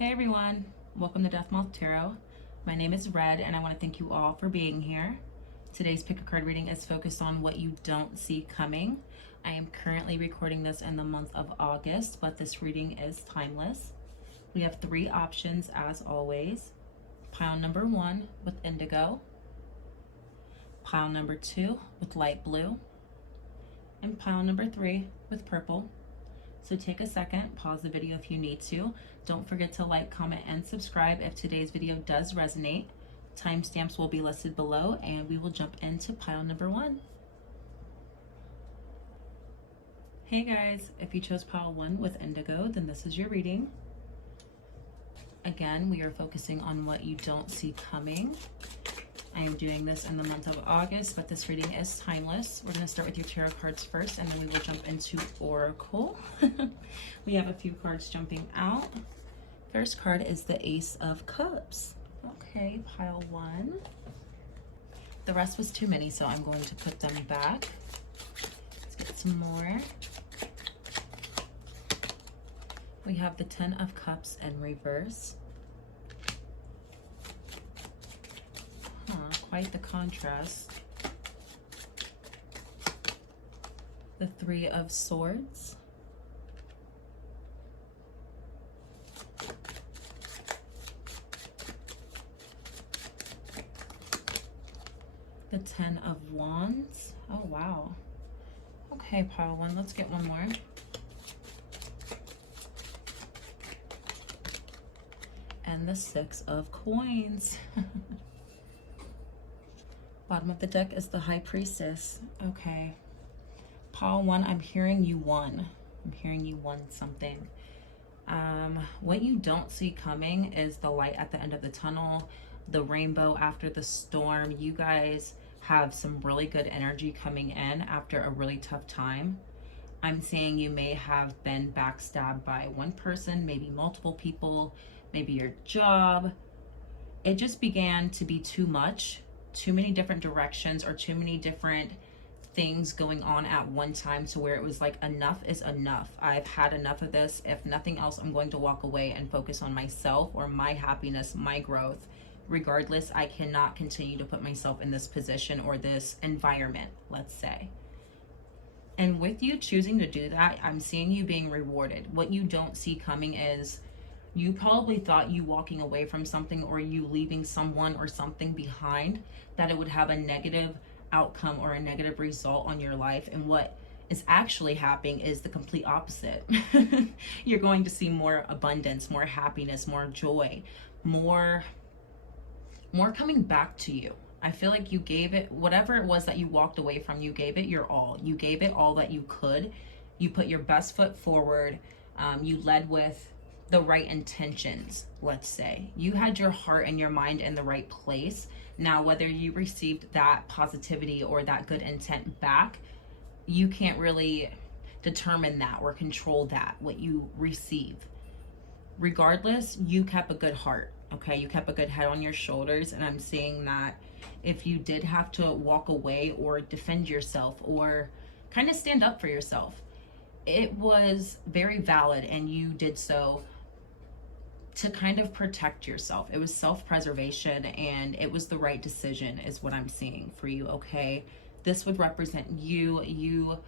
Hey everyone, welcome to BookDeathMothTarot. My name is Red and I want to thank you all for being here. Today's pick a card reading is focused on what you don't see coming. I am currently recording this in the month of August, but this reading is timeless. We have three options as always. Pile number 1 with indigo, pile number 2 with light blue, and pile number 3 with purple. So take a second, pause the video if you need to. Don't forget to like, comment, and subscribe if today's video does resonate. Timestamps will be listed below, and we will jump into pile number 1. Hey guys, if you chose pile 1 with indigo, then this is your reading. Again, we are focusing on what you don't see coming. I am doing this in the month of August, but this reading is timeless. We're going to start with your tarot cards first, and then we will jump into Oracle. We have a few cards jumping out. First card is the Ace of Cups. Okay, pile 1. The rest was too many, so I'm going to put them back. Let's get some more. We have the Ten of Cups in reverse. Quite the contrast. The Three of Swords. The Ten of Wands. Oh wow. Okay, pile 1, let's get one more. And the Six of Coins. Bottom of the deck is the High Priestess. Okay. Pile 1, I'm hearing you won. I'm hearing you won something. What you don't see coming is the light at the end of the tunnel, the rainbow after the storm. You guys have some really good energy coming in after a really tough time. I'm seeing you may have been backstabbed by one person, maybe multiple people, maybe your job. It just began to be too much. Too many different directions or too many different things going on at one time to where it was like enough is enough. I've had enough of this. If nothing else, I'm going to walk away and focus on myself or my happiness, my growth. Regardless, I cannot continue to put myself in this position or this environment, let's say. And with you choosing to do that, I'm seeing you being rewarded. What you don't see coming is you probably thought you walking away from something or you leaving someone or something behind, that it would have a negative outcome or a negative result on your life. And what is actually happening is the complete opposite. You're going to see more abundance, more happiness, more joy, more coming back to you. I feel like you gave it, whatever it was that you walked away from, you gave it your all. You gave it all that you could. You put your best foot forward. You led with the right intentions, let's say. You had your heart and your mind in the right place. Now, whether you received that positivity or that good intent back, you can't really determine that or control that, what you receive. Regardless, you kept a good heart, okay? You kept a good head on your shoulders, and I'm seeing that if you did have to walk away or defend yourself or kind of stand up for yourself, it was very valid, and you did so to kind of protect yourself. It was self-preservation, and it was the right decision is what I'm seeing for you, okay? This would represent you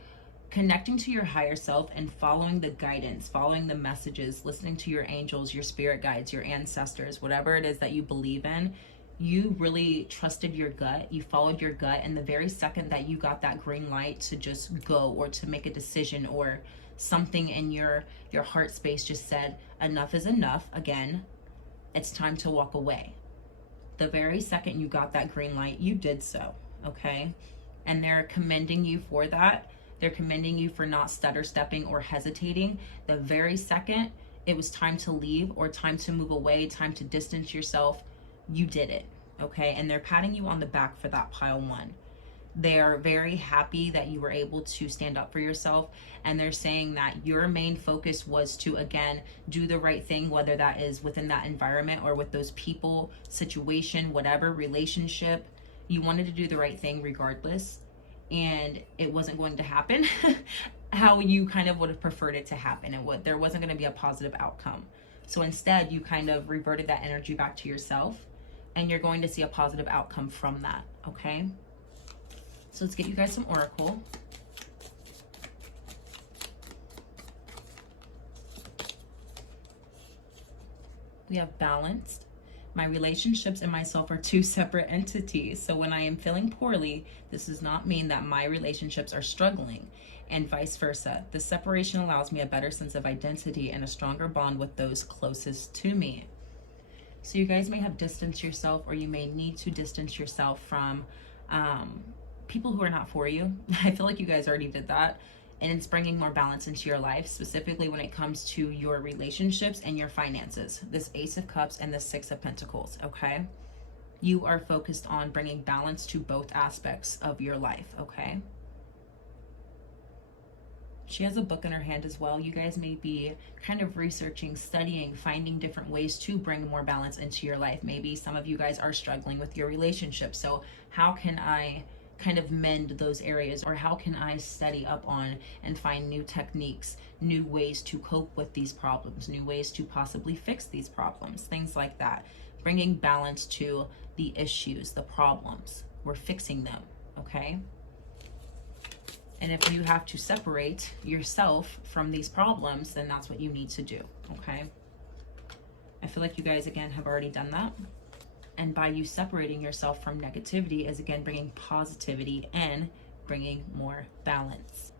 connecting to your higher self and following the guidance, following the messages, listening to your angels, your spirit guides, your ancestors, whatever it is that you believe in. You really trusted your gut. You followed your gut, and the very second that you got that green light to just go or to make a decision, or something in your heart space just said enough is enough, again, it's time to walk away. The very second you got that green light, you did so, okay? And they're commending you for that. They're commending you for not stutter stepping or hesitating. The very second it was time to leave or time to move away, time to distance yourself, you did it, okay? And they're patting you on the back for that, pile 1. They are very happy that you were able to stand up for yourself, and they're saying that your main focus was to, again, do the right thing, whether that is within that environment or with those people, situation, whatever, relationship. You wanted to do the right thing regardless, and it wasn't going to happen how you kind of would have preferred it to happen, and there wasn't going to be a positive outcome. So instead, you kind of reverted that energy back to yourself, and you're going to see a positive outcome from that, okay? So let's get you guys some oracle. We have balanced. My relationships and myself are two separate entities. So when I am feeling poorly, this does not mean that my relationships are struggling, and vice versa. The separation allows me a better sense of identity and a stronger bond with those closest to me. So you guys may have distanced yourself, or you may need to distance yourself from people who are not for you. I feel like you guys already did that. And it's bringing more balance into your life, specifically when it comes to your relationships and your finances. This Ace of Cups and the Six of Pentacles, okay? You are focused on bringing balance to both aspects of your life, okay? She has a book in her hand as well. You guys may be kind of researching, studying, finding different ways to bring more balance into your life. Maybe some of you guys are struggling with your relationship. So how can I kind of mend those areas, or how can I study up on and find new techniques, new ways to cope with these problems, new ways to possibly fix these problems, things like that. Bringing balance to the issues, the problems. We're fixing them, okay? And if you have to separate yourself from these problems, then that's what you need to do, okay? I feel like you guys, again, have already done that. And by you separating yourself from negativity is, again, bringing positivity and bringing more balance.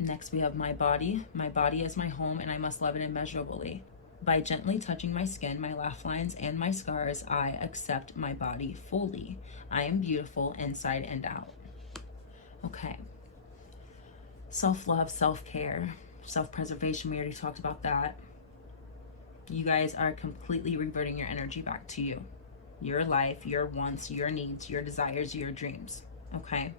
Next, we have my body. My body is my home, and I must love it immeasurably. By gently touching my skin, my laugh lines, and my scars, I accept my body fully. I am beautiful inside and out. Okay. Self-love, self-care, self-preservation, we already talked about that. You guys are completely reverting your energy back to you. Your life, your wants, your needs, your desires, your dreams, okay?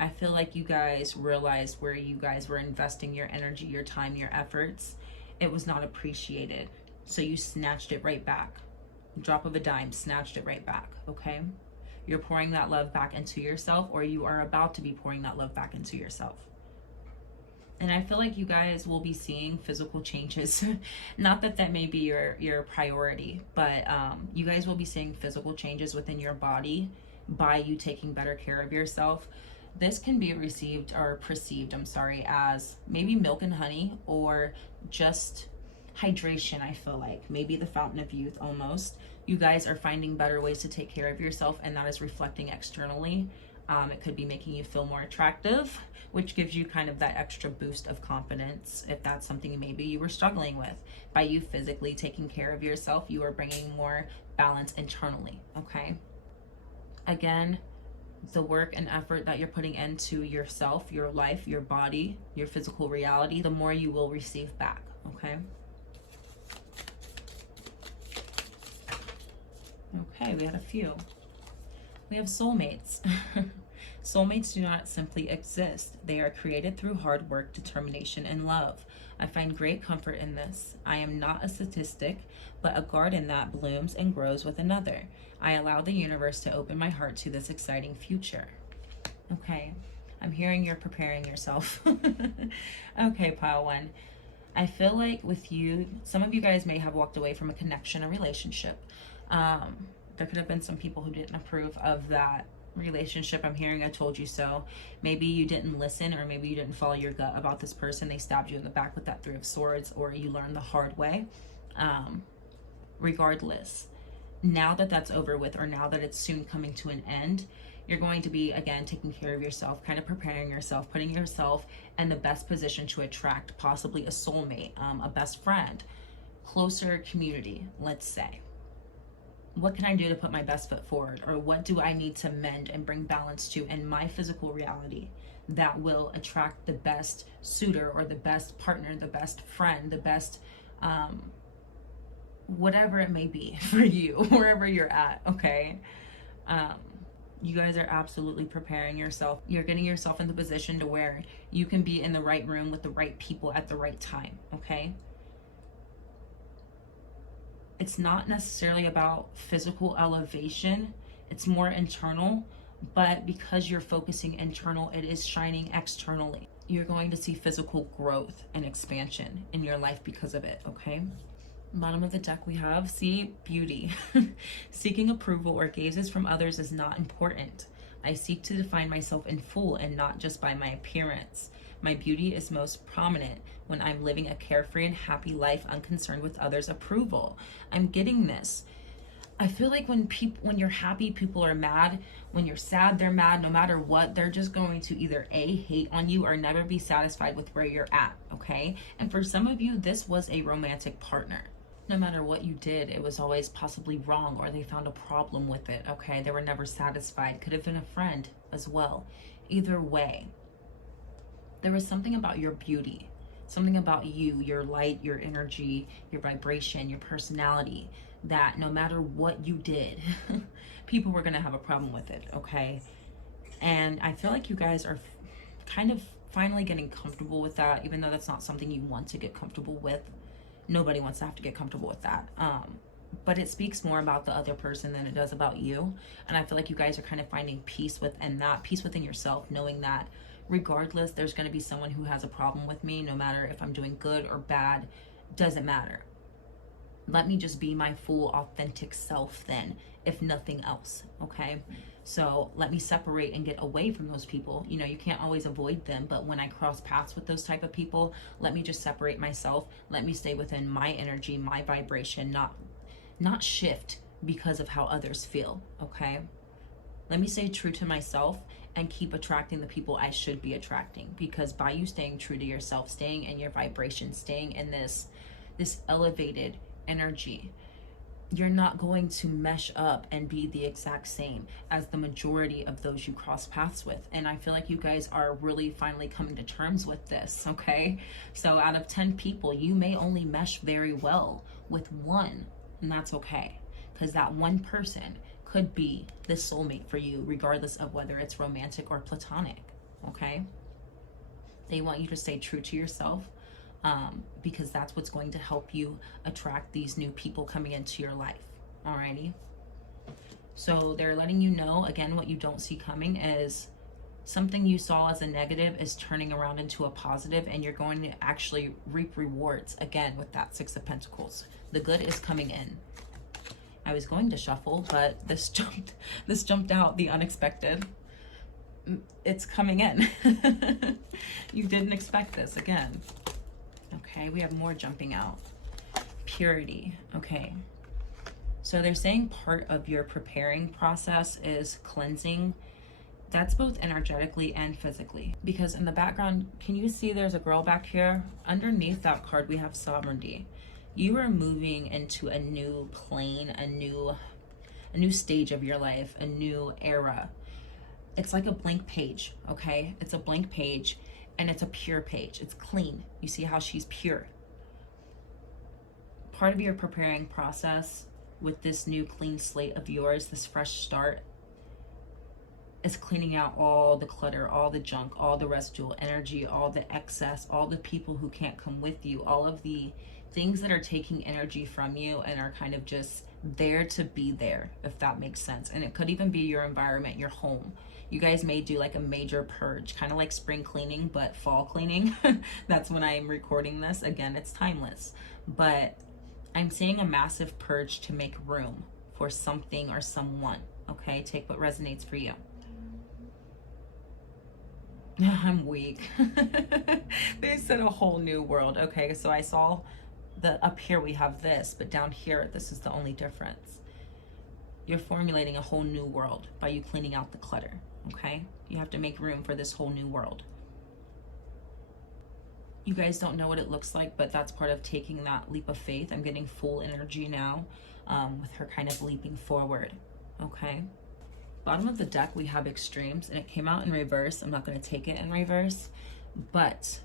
I feel like you guys realized where you guys were investing your energy, your time, your efforts. It was not appreciated. So you snatched it right back. Drop of a dime, snatched it right back, okay? You're pouring that love back into yourself, or you are about to be pouring that love back into yourself. And I feel like you guys will be seeing physical changes. Not that that may be your priority, but you guys will be seeing physical changes within your body by you taking better care of yourself. This can be received or perceived, as maybe milk and honey, or just hydration. I feel like maybe the fountain of youth almost. You guys are finding better ways to take care of yourself, and that is reflecting externally. It could be making you feel more attractive, which gives you kind of that extra boost of confidence if that's something maybe you were struggling with. By you physically taking care of yourself, you are bringing more balance internally, okay? Again, the work and effort that you're putting into yourself, your life, your body, your physical reality, the more you will receive back, okay? Okay, we had a few. We have soulmates. Soulmates do not simply exist. They are created through hard work, determination, and love. I find great comfort in this. I am not a statistic, but a garden that blooms and grows with another. I allow the universe to open my heart to this exciting future. Okay, I'm hearing you're preparing yourself. Okay, pile one. I feel like with you, some of you guys may have walked away from a connection, a relationship. There could have been some people who didn't approve of that relationship. I'm hearing I told you so. Maybe you didn't listen, or maybe you didn't follow your gut about this person. They stabbed you in the back with that Three of Swords, or you learned the hard way. Regardless, now that that's over with, or now that it's soon coming to an end, you're going to be, again, taking care of yourself, kind of preparing yourself, putting yourself in the best position to attract possibly a soulmate, a best friend, closer community, let's say. What can I do to put my best foot forward? Or what do I need to mend and bring balance to in my physical reality that will attract the best suitor, or the best partner, the best friend, the best, whatever it may be for you, wherever you're at, okay? You guys are absolutely preparing yourself. You're getting yourself in the position to where you can be in the right room with the right people at the right time, okay? It's not necessarily about physical elevation. It's more internal, but because you're focusing internal, it is shining externally. you're going to see physical growth and expansion in your life because of it, okay? Bottom of the deck we have, see, beauty. Seeking approval or gazes from others is not important. I seek to define myself in full and not just by my appearance. My beauty is most prominent when I'm living a carefree and happy life, unconcerned with others' approval. I'm getting this. I feel like when you're happy, people are mad. When you're sad, they're mad. No matter what, they're just going to either A, hate on you, or never be satisfied with where you're at, okay? And for some of you, this was a romantic partner. No matter what you did, it was always possibly wrong, or they found a problem with it, okay? They were never satisfied. Could have been a friend as well. Either way, there was something about your beauty, something about you, your light, your energy, your vibration, your personality, that no matter what you did, people were gonna have a problem with it, okay? And I feel like you guys are kind of finally getting comfortable with that, even though that's not something you want to get comfortable with. Nobody wants to have to get comfortable with that. But it speaks more about the other person than it does about you. And I feel like you guys are kind of finding peace within that, peace within yourself, knowing that regardless, there's going to be someone who has a problem with me, no matter if I'm doing good or bad, doesn't matter. Let me just be my full authentic self then, if nothing else, okay? So let me separate and get away from those people. You know, you can't always avoid them, but when I cross paths with those type of people, let me just separate myself. Let me stay within my energy, my vibration, not shift because of how others feel, okay? Let me stay true to myself and keep attracting the people I should be attracting, because by you staying true to yourself, staying in your vibration, staying in this elevated energy, you're not going to mesh up and be the exact same as the majority of those you cross paths with. And I feel like you guys are really finally coming to terms with this, okay? So out of 10 people, you may only mesh very well with one, and that's okay, because that one person could be the soulmate for you, regardless of whether it's romantic or platonic, okay? They want you to stay true to yourself, because that's what's going to help you attract these new people coming into your life, alrighty? So they're letting you know, again, what you don't see coming is something you saw as a negative is turning around into a positive, and you're going to actually reap rewards, again, with that Six of Pentacles. The good is coming in. I was going to shuffle, but this jumped out, the unexpected. It's coming in. You didn't expect this, again. Okay, we have more jumping out. Purity, okay. So they're saying part of your preparing process is cleansing. That's both energetically and physically. Because in the background, can you see there's a girl back here? Underneath that card, we have sovereignty. You are moving into a new plane, a new stage of your life, a new era. It's like a blank page, okay? It's a blank page, and it's a pure page. It's clean. You see how she's pure. Part of your preparing process with this new clean slate of yours, this fresh start, is cleaning out all the clutter, all the junk, all the residual energy, all the excess, all the people who can't come with you, all of the things that are taking energy from you and are kind of just there to be there, if that makes sense. And it could even be your environment, your home. You guys may do like a major purge, kind of like spring cleaning, but fall cleaning. That's when I'm recording this. Again, it's timeless. But I'm seeing a massive purge to make room for something or someone, okay? Take what resonates for you. I'm weak. They said a whole new world. Okay, so I saw up here we have this, but down here, this is the only difference. You're formulating a whole new world by you cleaning out the clutter, okay? You have to make room for this whole new world. You guys don't know what it looks like, but that's part of taking that leap of faith. I'm getting full energy now, with her kind of leaping forward, okay? Bottom of the deck, we have extremes, and it came out in reverse. I'm not going to take it in reverse, but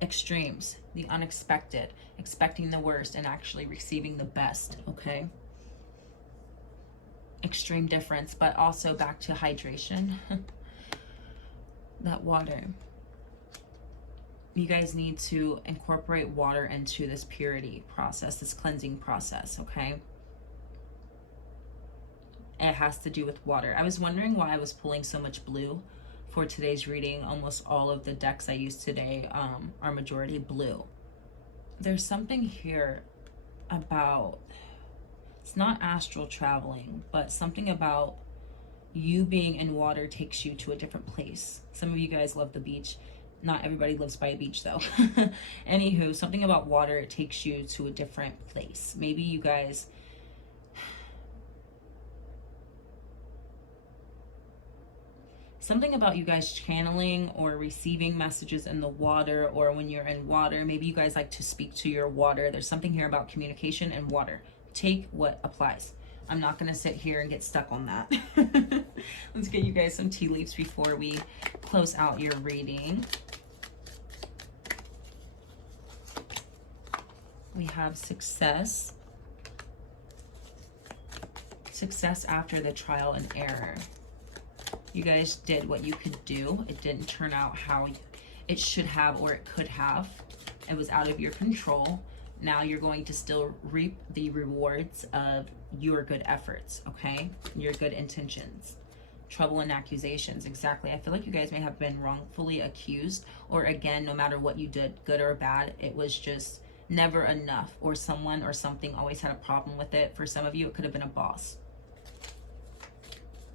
extremes, the unexpected, expecting the worst and actually receiving the best, okay? Extreme difference, but also back to hydration. That water. You guys need to incorporate water into this purity process, this cleansing process, okay? It has to do with water. I was wondering why I was pulling so much blue for today's reading, almost all of the decks I used today are majority blue. There's something here about, it's not astral traveling, but something about you being in water takes you to a different place. Some of you guys love the beach. Not everybody lives by a beach though. Anywho, something about water, it takes you to a different place. Maybe you guys, something about you guys channeling or receiving messages in the water, or when you're in water, maybe you guys like to speak to your water. There's something here about communication and water. Take what applies. I'm not going to sit here and get stuck on that. Let's get you guys some tea leaves before we close out your reading. We have success. Success after the trial and error. You guys did what you could do. It didn't turn out how it should have or it could have. It was out of your control. Now you're going to still reap the rewards of your good efforts, okay? Your good intentions. Trouble and accusations, exactly. I feel like you guys may have been wrongfully accused, or again, no matter what you did, good or bad, it was just never enough, or someone or something always had a problem with it. For some of you, it could have been a boss.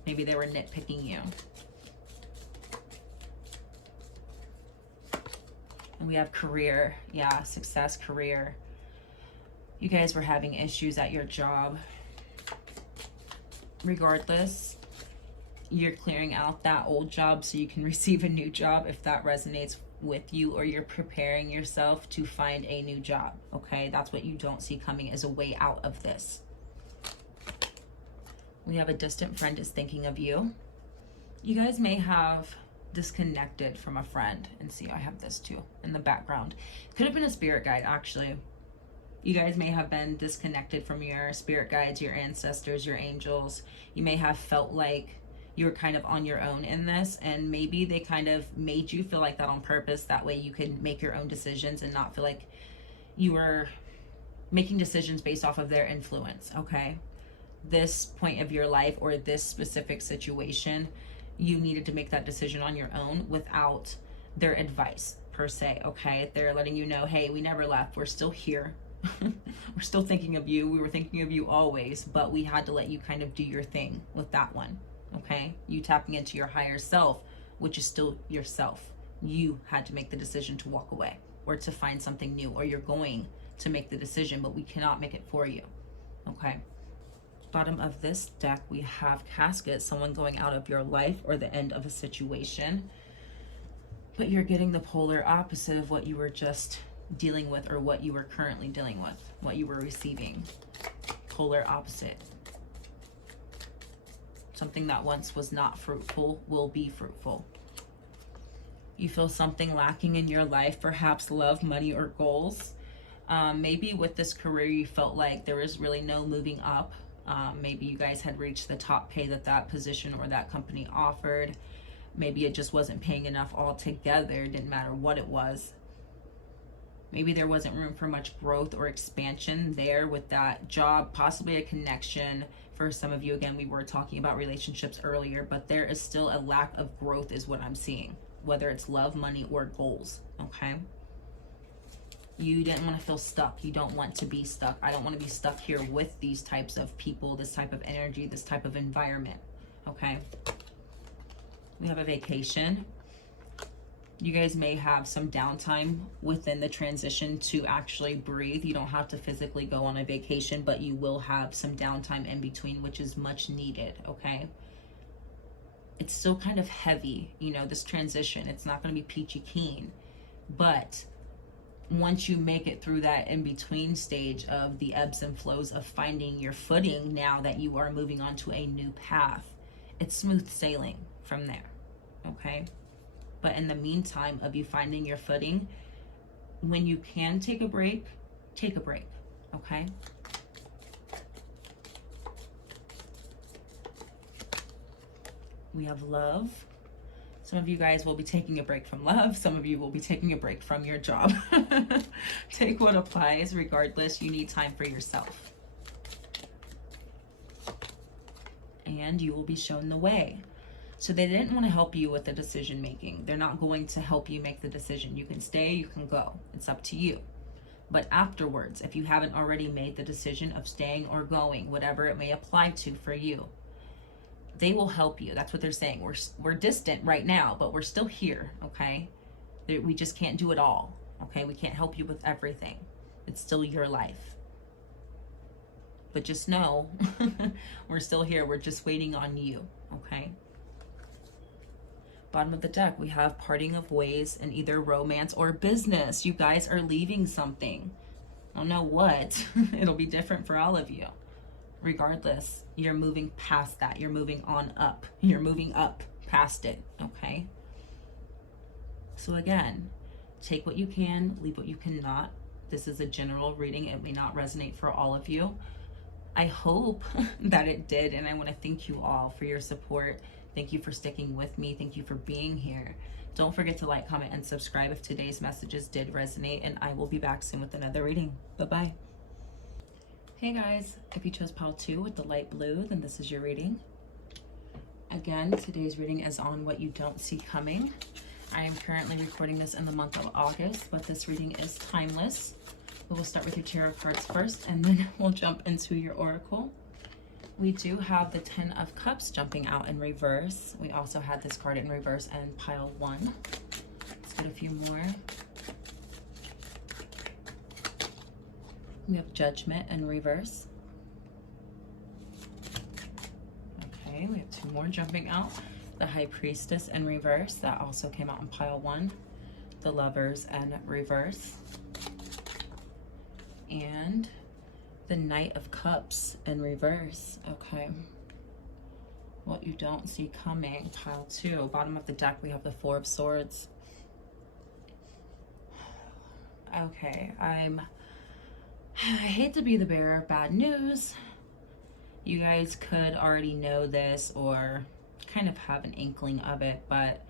Maybe they were nitpicking you. And we have career. Yeah, success, career. You guys were having issues at your job. Regardless, you're clearing out that old job so you can receive a new job if that resonates with you, or you're preparing yourself to find a new job, okay? That's what you don't see coming as a way out of this. We have a distant friend is thinking of you. You guys may have disconnected from a friend. And see, I have this too in the background. Could have been a spirit guide, actually. You guys may have been disconnected from your spirit guides, your ancestors, your angels. You may have felt like you were kind of on your own in this, and maybe they kind of made you feel like that on purpose. That way you could make your own decisions and not feel like you were making decisions based off of their influence, okay? This point of your life or this specific situation, you needed to make that decision on your own without their advice per se, okay? They're letting you know, hey, we never left, we're still here. We're still thinking of you. We were thinking of you always, but we had to let you kind of do your thing with that one, okay? You tapping into your higher self, which is still yourself. You had to make the decision to walk away or to find something new, or you're going to make the decision, but we cannot make it for you, okay? Bottom of this deck, we have casket, someone going out of your life or the end of a situation, but you're getting the polar opposite of what you were just dealing with, or what you were currently dealing with, what you were receiving. Polar opposite. Something that once was not fruitful will be fruitful. You feel something lacking in your life, perhaps love, money, or goals. Maybe with this career you felt like there was really no moving up. Maybe you guys had reached the top pay that that position or that company offered. Maybe it just wasn't paying enough altogether. It didn't matter what it was. Maybe there wasn't room for much growth or expansion there with that job, possibly a connection. For some of you, again, we were talking about relationships earlier, but there is still a lack of growth is what I'm seeing, whether it's love, money, or goals, okay? You didn't want to feel stuck. You don't want to be stuck. I don't want to be stuck here with these types of people, this type of energy, this type of environment, okay? We have a vacation. You guys may have some downtime within the transition to actually breathe. You don't have to physically go on a vacation, but you will have some downtime in between, which is much needed, okay? It's still kind of heavy, you know, this transition. It's not going to be peachy keen, but once you make it through that in-between stage of the ebbs and flows of finding your footing, now that you are moving on to a new path, it's smooth sailing from there, okay? But in the meantime of you finding your footing, when you can take a break, okay? We have love. Some of you guys will be taking a break from love. Some of you will be taking a break from your job. Take what applies. Regardless, you need time for yourself. And you will be shown the way. So they didn't want to help you with the decision making. They're not going to help you make the decision. You can stay, you can go. It's up to you. But afterwards, if you haven't already made the decision of staying or going, whatever it may apply to for you, they will help you. That's what they're saying. We're distant right now, but we're still here, okay? We just can't do it all, okay? We can't help you with everything. It's still your life. But just know, we're still here. We're just waiting on you, okay? Bottom of the deck, we have parting of ways in either romance or business. You guys are leaving something. I don't know what. It'll be different for all of you. Regardless, you're moving past that. You're moving on up. You're moving up past it, okay? So again, take what you can, leave what you cannot. This is a general reading. It may not resonate for all of you. I hope that it did, and I want to thank you all for your support. Thank you for sticking with me. Thank you for being here. Don't forget to like, comment, and subscribe if today's messages did resonate, and I will be back soon with another reading. Bye-bye. Hey guys, if you chose pile 2 with the light blue, then this is your reading. Again, today's reading is on what you don't see coming. I am currently recording this in the month of August, but this reading is timeless. We'll start with your tarot cards first, and then we'll jump into your oracle. We do have the 10 of Cups jumping out in reverse. We also had this card in reverse and pile 1. Let's get a few more. We have Judgment in reverse. Okay, we have 2 more jumping out. The High Priestess in reverse. That also came out in pile 1. The Lovers in reverse. And the Knight of Cups in reverse. Okay. What you don't see coming, pile 2. Bottom of the deck, we have the 4 of Swords. Okay, I hate to be the bearer of bad news. You guys could already know this or kind of have an inkling of it, but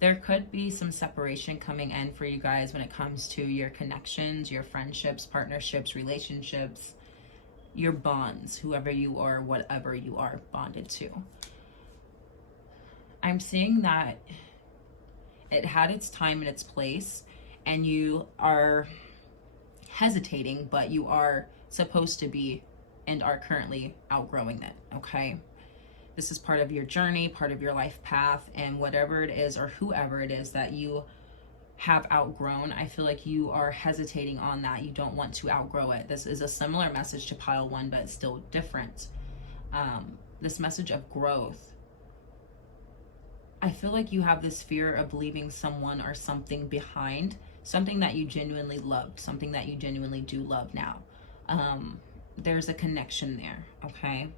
there could be some separation coming in for you guys when it comes to your connections, your friendships, partnerships, relationships, your bonds, whoever you are, whatever you are bonded to. I'm seeing that it had its time and its place, and you are hesitating, but you are supposed to be and are currently outgrowing it, okay? This is part of your journey, part of your life path, and whatever it is or whoever it is that you have outgrown, I feel like you are hesitating on that. You don't want to outgrow it. This is a similar message to pile 1, but it's still different. This message of growth. I feel like you have this fear of leaving someone or something behind, something that you genuinely loved, something that you genuinely do love now. There's a connection there, okay?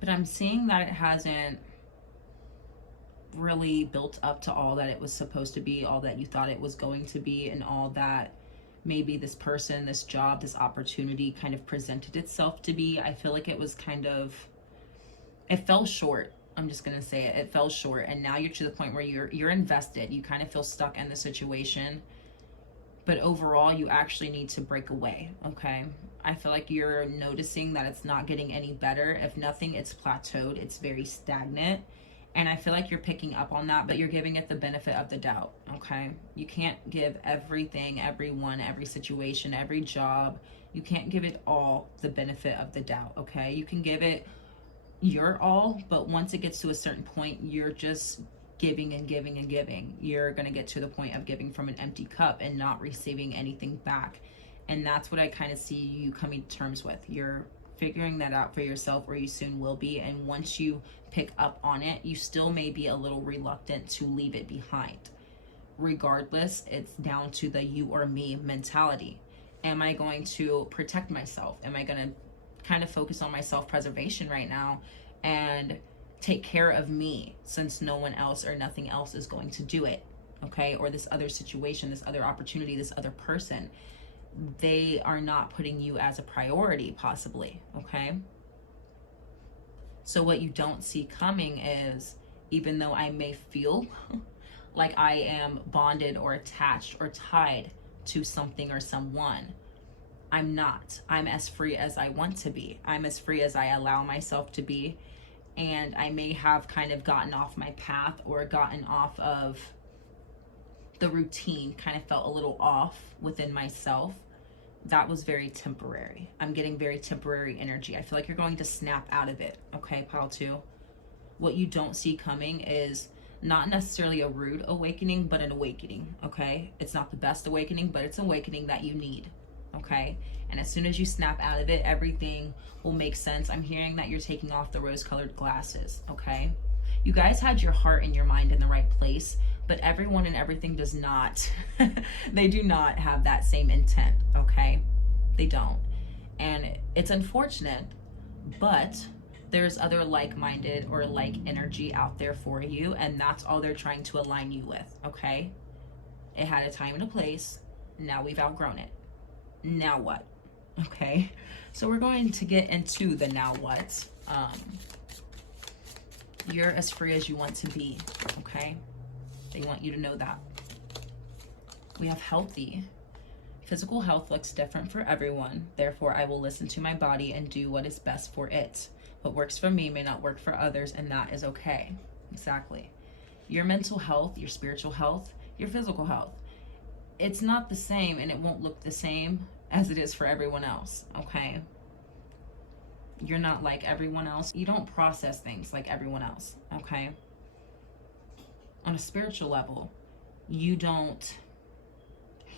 But I'm seeing that it hasn't really built up to all that it was supposed to be, all that you thought it was going to be, and all that maybe this person, this job, this opportunity kind of presented itself to be. I feel like it was kind of, it fell short. I'm just gonna say it. It fell short, and now you're to the point where you're invested. You kind of feel stuck in the situation, but overall you actually need to break away, okay? I feel like you're noticing that it's not getting any better. If nothing, it's plateaued. It's very stagnant. And I feel like you're picking up on that, but you're giving it the benefit of the doubt, okay? You can't give everything, everyone, every situation, every job, you can't give it all the benefit of the doubt, okay? You can give it your all, but once it gets to a certain point, you're just giving and giving and giving. You're gonna get to the point of giving from an empty cup and not receiving anything back. And that's what I kind of see you coming to terms with. You're figuring that out for yourself, or you soon will be. And once you pick up on it, you still may be a little reluctant to leave it behind. Regardless, it's down to the you or me mentality. Am I going to protect myself? Am I going to kind of focus on my self-preservation right now and take care of me, since no one else or nothing else is going to do it, okay? Or this other situation, this other opportunity, this other person, they are not putting you as a priority, possibly, okay? So what you don't see coming is, even though I may feel like I am bonded or attached or tied to something or someone, I'm not. I'm as free as I want to be. I'm as free as I allow myself to be. and I may have kind of gotten off my path or gotten off of the routine, kind of felt a little off within myself. That was very temporary. I'm getting very temporary energy. I feel like you're going to snap out of it, okay, pile 2? What you don't see coming is not necessarily a rude awakening, but an awakening, okay? It's not the best awakening, but it's an awakening that you need, okay? And as soon as you snap out of it, everything will make sense. I'm hearing that you're taking off the rose-colored glasses, okay? You guys had your heart and your mind in the right place, but everyone and everything does not, they do not have that same intent, okay? They don't. And it's unfortunate, but there's other like-minded or like energy out there for you, and that's all they're trying to align you with, okay? It had a time and a place. Now we've outgrown it. Now what? Okay, so we're going to get into the now what. You're as free as you want to be, okay? They want you to know that. We have healthy. Physical health looks different for everyone. Therefore, I will listen to my body and do what is best for it. What works for me may not work for others, and that is okay. Exactly. Your mental health, your spiritual health, your physical health. It's not the same, and it won't look the same as it is for everyone else, okay? You're not like everyone else. You don't process things like everyone else, okay? On a spiritual level, you don't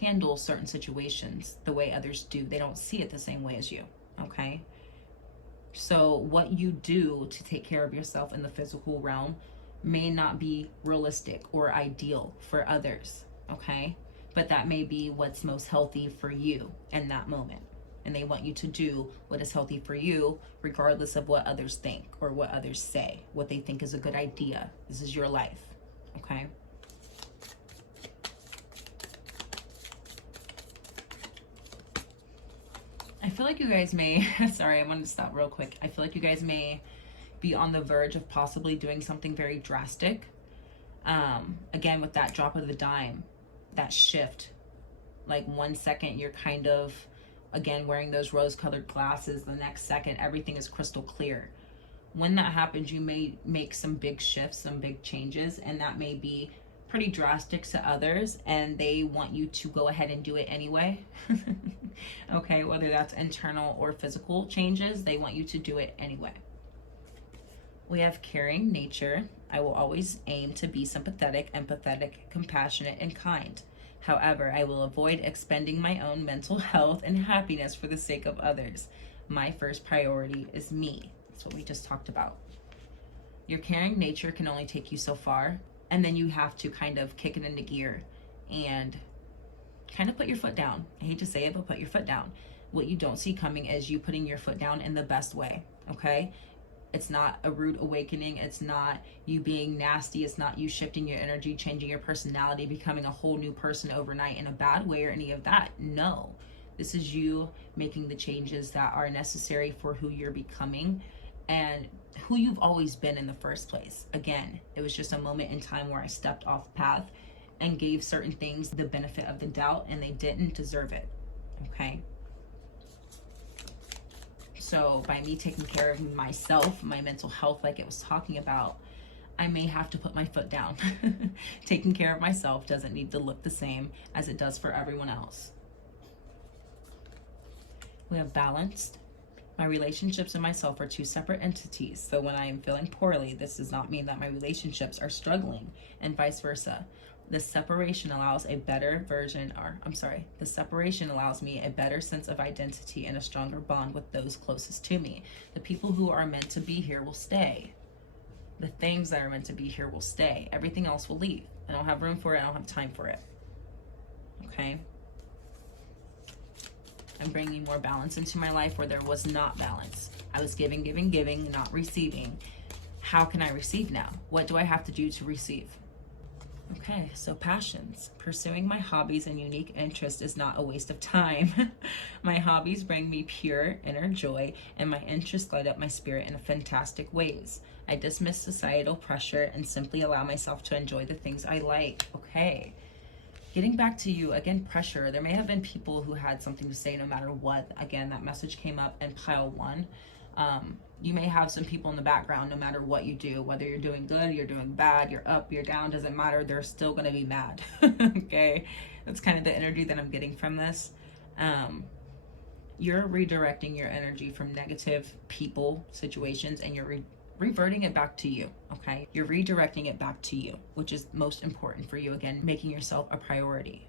handle certain situations the way others do. They don't see it the same way as you, okay? So what you do to take care of yourself in the physical realm may not be realistic or ideal for others, okay? But that may be what's most healthy for you in that moment. And they want you to do what is healthy for you, regardless of what others think or what others say, what they think is a good idea. This is your life, okay? I feel like you guys may, sorry, I wanted to stop real quick. I feel like you guys may be on the verge of possibly doing something very drastic. Again, with that drop of the dime, that shift, like 1 second you're kind of, again, wearing those rose-colored glasses. The next second, everything is crystal clear. When that happens, you may make some big shifts, some big changes, and that may be pretty drastic to others, and they want you to go ahead and do it anyway. Okay, whether that's internal or physical changes, they want you to do it anyway. We have caring nature. I will always aim to be sympathetic, empathetic, compassionate, and kind. However, I will avoid expending my own mental health and happiness for the sake of others. My first priority is me. That's what we just talked about. Your caring nature can only take you so far, and then you have to kind of kick it into gear and kind of put your foot down. I hate to say it, but put your foot down. What you don't see coming is you putting your foot down in the best way, okay? It's not a rude awakening. It's not you being nasty. It's not you shifting your energy, changing your personality, becoming a whole new person overnight in a bad way or any of that. No, this is you making the changes that are necessary for who you're becoming and who you've always been in the first place. Again, it was just a moment in time where I stepped off path and gave certain things the benefit of the doubt, and they didn't deserve it, okay? So by me taking care of myself, my mental health, like it was talking about, I may have to put my foot down. Taking care of myself doesn't need to look the same as it does for everyone else. We have balanced. My relationships and myself are two separate entities. So when I am feeling poorly, this does not mean that my relationships are struggling, and vice versa. The separation allows a better version, the separation allows me a better sense of identity and a stronger bond with those closest to me. The people who are meant to be here will stay. The things that are meant to be here will stay. Everything else will leave. I don't have room for it. I don't have time for it. Okay? I'm bringing more balance into my life where there was not balance. I was giving, not receiving. How can I receive now? What do I have to do to receive? Okay, so passions. Pursuing my hobbies and unique interests is not a waste of time. My hobbies bring me pure inner joy, and my interests light up my spirit in fantastic ways. I dismiss societal pressure and simply allow myself to enjoy the things I like. Okay. Getting back to you, again, pressure. There may have been people who had something to say no matter what. Again, that message came up in pile 1. You may have some people in the background, no matter what you do, whether you're doing good, you're doing bad, you're up, you're down, doesn't matter. They're still going to be mad. Okay. That's kind of the energy that I'm getting from this. You're redirecting your energy from negative people, situations, and you're reverting it back to you. Okay. You're redirecting it back to you, which is most important for you. Again, making yourself a priority.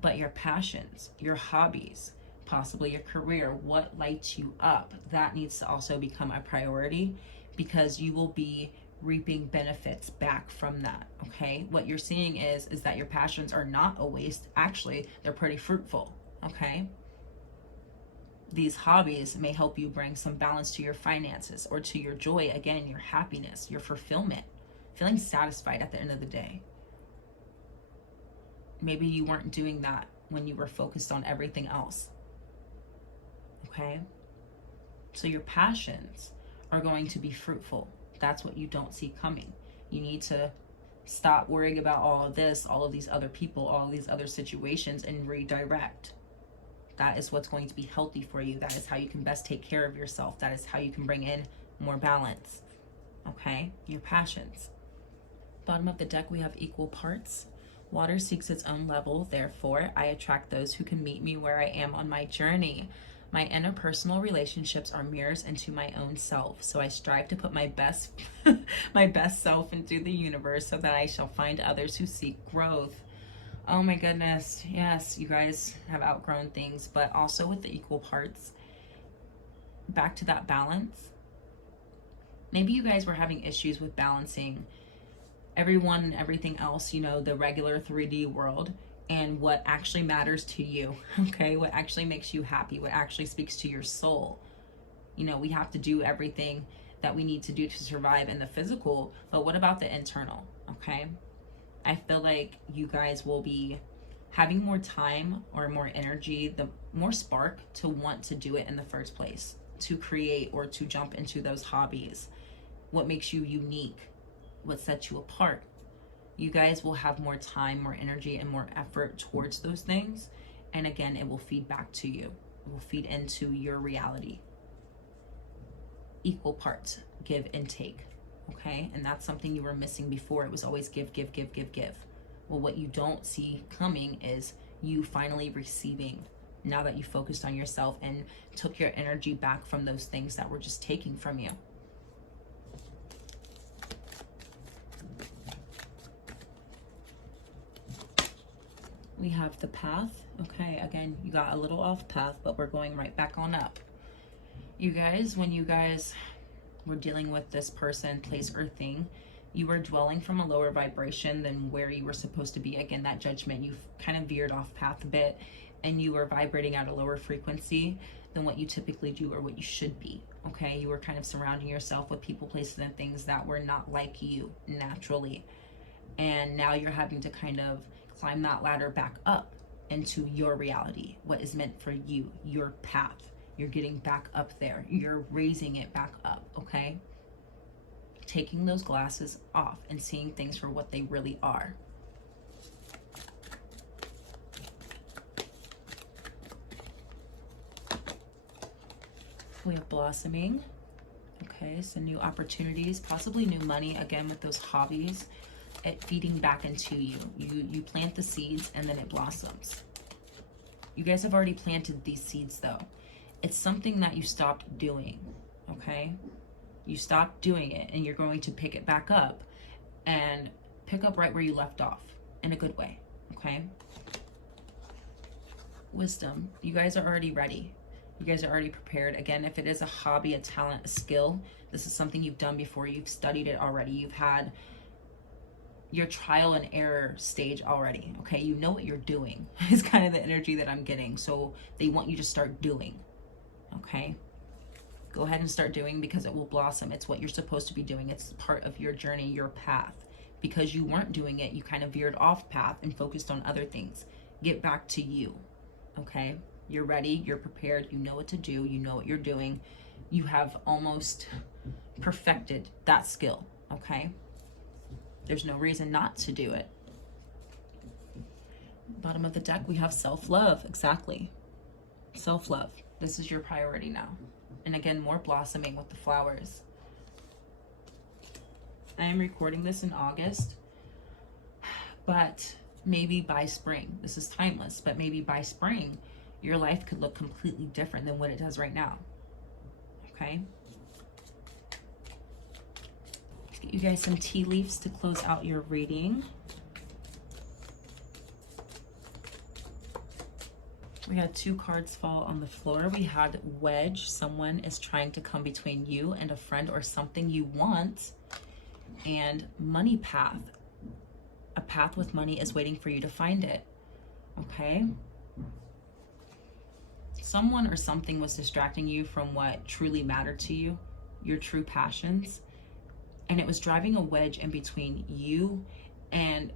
But your passions, your hobbies, possibly your career, what lights you up, that needs to also become a priority, because you will be reaping benefits back from that. Okay. What you're seeing is that your passions are not a waste. Actually, they're pretty fruitful. Okay. These hobbies may help you bring some balance to your finances or to your joy, again, your happiness, your fulfillment, feeling satisfied at the end of the day. Maybe you weren't doing that when you were focused on everything else. Okay? So your passions are going to be fruitful. That's what you don't see coming. You need to stop worrying about all of this, all of these other people, all of these other situations, and redirect. That is what's going to be healthy for you. That is how you can best take care of yourself. That is how you can bring in more balance. Okay? Your passions. Bottom of the deck, we have equal parts. Water seeks its own level. Therefore, I attract those who can meet me where I am on my journey. My interpersonal relationships are mirrors into my own self. So I strive to put my best, my best self into the universe so that I shall find others who seek growth. Oh my goodness. Yes, you guys have outgrown things, but also with the equal parts, back to that balance. Maybe you guys were having issues with balancing everyone and everything else, you know, the regular 3D world, and what actually matters to you. Okay. What actually makes you happy, what actually speaks to your soul. You know, we have to do everything that we need to do to survive in the physical, but what about the internal? Okay. I feel like you guys will be having more time or more energy, the more spark to want to do it in the first place, to create or to jump into those hobbies. What makes you unique? What sets you apart? You guys will have more time, more energy, and more effort towards those things. And again, it will feed back to you. It will feed into your reality. Equal parts, give and take. Okay, and that's something you were missing before. It was always give, give, give, give, give. Well, what you don't see coming is you finally receiving, now that you focused on yourself and took your energy back from those things that were just taking from you. We have the path. Okay, again, you got a little off path, but we're going right back on up. You guys, when you guys were dealing with this person, place, or thing, you were dwelling from a lower vibration than where you were supposed to be. Again, that judgment, you've kind of veered off path a bit, and you were vibrating at a lower frequency than what you typically do or what you should be. Okay, you were kind of surrounding yourself with people, places, and things that were not like you naturally. And now you're having to kind of climb that ladder back up into your reality, what is meant for you, your path. You're getting back up there. You're raising it back up, okay? Taking those glasses off and seeing things for what they really are. We have blossoming. Okay, so new opportunities, possibly new money, again with those hobbies, it feeding back into you. You plant the seeds and then it blossoms. You guys have already planted these seeds though. It's something that you stopped doing, okay? You stopped doing it and you're going to pick it back up and pick up right where you left off in a good way, okay? Wisdom, you guys are already ready. You guys are already prepared. Again, if it is a hobby, a talent, a skill, this is something you've done before. You've studied it already. You've had your trial and error stage already, okay? You know what you're doing. It's kind of the energy that I'm getting. So they want you to start doing, okay? Go ahead and start doing because it will blossom. It's what you're supposed to be doing. It's part of your journey, your path. Because you weren't doing it, you kind of veered off path and focused on other things. Get back to you, okay? You're ready, you're prepared, you know what to do, you know what you're doing. You have almost perfected that skill, okay? There's no reason not to do it. Bottom of the deck, we have self-love. Exactly. Self-love. This is your priority now. And again, more blossoming with the flowers. I am recording this in August, but maybe by spring, this is timeless, but maybe by spring, your life could look completely different than what it does right now. Okay? Let's get you guys some tea leaves to close out your reading. We had 2 cards fall on the floor. We had wedge. Someone is trying to come between you and a friend or something you want. And money path. A path with money is waiting for you to find it. Okay? Someone or something was distracting you from what truly mattered to you, your true passions. And it was driving a wedge in between you and